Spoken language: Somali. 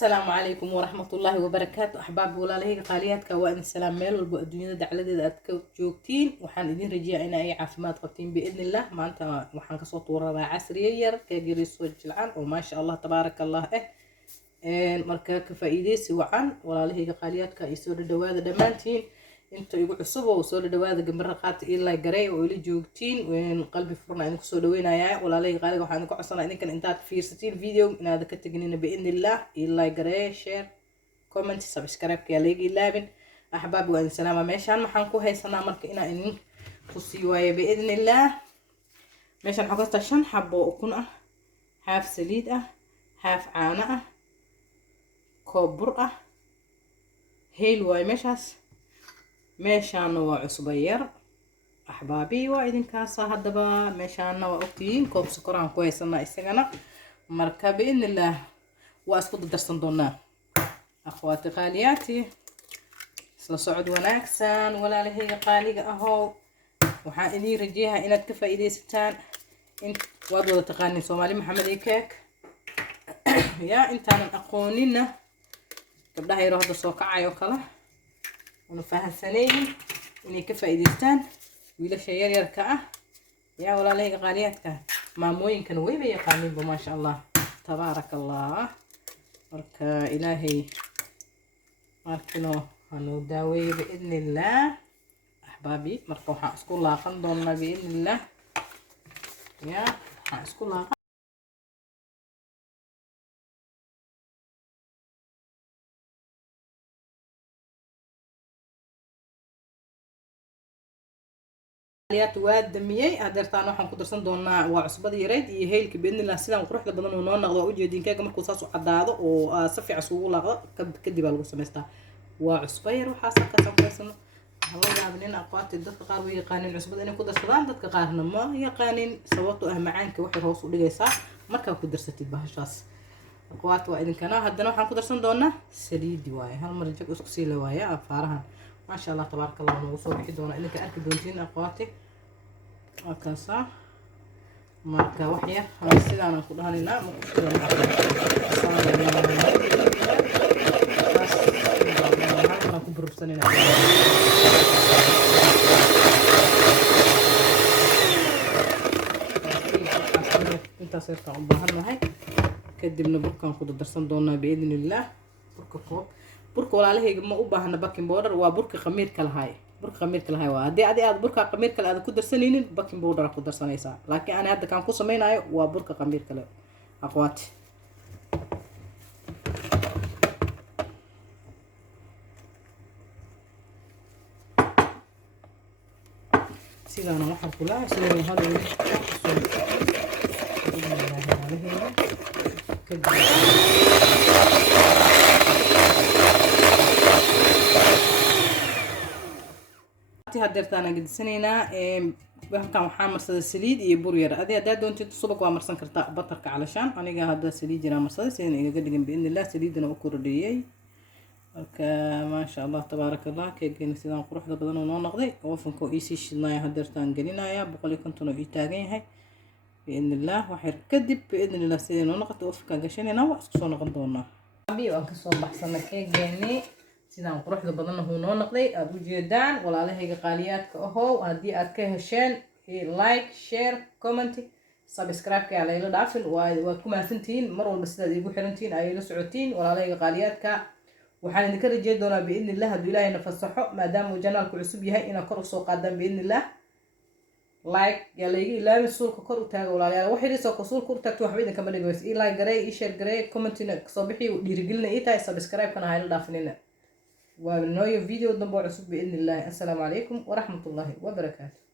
السلام عليكم ورحمة الله وبركاته أحباب ولا لهي قاليات كوان السلام ميل والبؤدونية دعلة ذات جوكتين وحان إذن رجعنا أي عافمات قبتين بإذن الله ما أنت وحان كصوت ورا عسرية كجري صوت جلعان وما شاء الله تبارك الله مركا كفايدي سوعان ولا لهي قاليات كيسور دواد دمانتين انتو يقول عصبه وسور دواد جمرقات إلا جري ويلي جوكتين وين قلبي فرنا إنك سور دوينا يا ولا لهي قالي وحان كعصنا إنك أنت في 60 فيديو إن هذا كتجنين بإذن الله إلا جري شير كومنت سبسكرايب كياليجي لابن أحباب وإن سلامة ماشان محنكو هاي سنة مركينا إني خصيواي بإذن الله ماشان حقست عشان حبوا أكون حاف سليد حاف عانة كوبر هيل واي ماشان waa cusba yar axbaabi waa idinkaasa hadaba meeshaana waa ogtiin koob sokor aan ku haysanaa isagana marka biidnillah waa isku darsan doonaa akhwaati qaaliyaati isla socod wanaagsan walaalahayga qaaliga ahoo waxaan idin rajeeyaa inaad ka faa'iideysataan waad wada taqaaniin Soomaali Maxamed iyo keek yaa intaanan aqoonina gabdhaha yar hadda soo kacayo kala ونفهم سنين إني كفايدتان ولا شيء يركعه يا ولا ليه قالياتك ما موين كانوا ويبي يقامين بما شاء الله تبارك الله برك إلهي مركنو هنو داوي بإذن الله أحبابي مركو حاسكو الله خندونا بإذن الله يا حاسكو الله قاليات واد دميي هادرتان waxaan ku darsan doonaa waa cusbada yareed iyo heelka bidnillah sidaan quruxda badan oo noo noqdo u jeedin kaaga markuu saas u cadaado oo si fiican ugu laaqdo kadib lagu sameystaa waa cusba yar waxa saaka sameysano halla yaabnin aqwaati dadka qaar way yaqaaniin cusbada inay ku darsadaan dadka qaarna ma yaqaaniin sababtoo ah macaanka waxay hoos u dhigaysaa marka ku darsatid bahashaas aqwaat waa idinkana haddana waxaan ku darsan doonaa saliid waaye hal mar jag isku sii leeyahay afaarahan ما شاء الله تبارك الله ونوصل بحدونا إنك أركب دونتين أخواتي أكاسا مركا وحية هاي السيدة أنا أخذها لنا مكشفة أنا كبر بسنين انت صرت عباها هاي كدبنا بركة ناخذ الدرسان دونا بإذن الله بركة فوق burka walaalahayga ma u baahna baking powder waa burka khamiirka lahaay waa hadii aad burka khamiirka aad ku darsanaynin baking powder ku darsanaysaa laakiin aan hadda kan ku sameeynayo waa burka khamiirka leh aqwaati sidaan waxaan kula soo hado هادرتان قد سنينا بحكم حامر صد السليد يبورير هذه هذا دونتي تصبك وامرسن كرتا بطرك علشان أنا هذا السليد جرا مرصد سين إذا قد بإذن الله سليدنا وكرديي ما شاء الله تبارك الله كي نسينا قروح ذا بدنا ونقضي وفن كويسي شلنا هادرتان قلنا يا بقولي كنتوا نبيتاجين هاي بإذن الله وحير كدب بإذن الله سيدنا ونقضي وفن كجشيني نوع سكسون قدونا أبي وأنكسون بحسنا كي جاني sidaan quruxda badan oo noo noqday aad u jeedaan walaalahayga qaaliyaadka ahoo hadii aad ka hesheen like share comment subscribe ka alayla dhaafin waa ku maasantiin mar walba sidaad igu xirantiin ay la socotiin walaalahayga qaaliyaadka waxaan idinka rajeey doonaa biidnillah haduu ilaahay nafasaxo maadaama uu janaalku cusub yahay ina kor u soo qaadaan biidnillah like yalayga ilaahay suulka kor u taago walaalayaal waxay soo ka suulka u taagto waxba idin kama dhigays like garay share garay commentina soo bixi dhiirigelina ii tahay subscribe kana hayla dhaafinina ونوي فيديو دنبو عصب بإذن الله. السلام عليكم ورحمة الله وبركاته.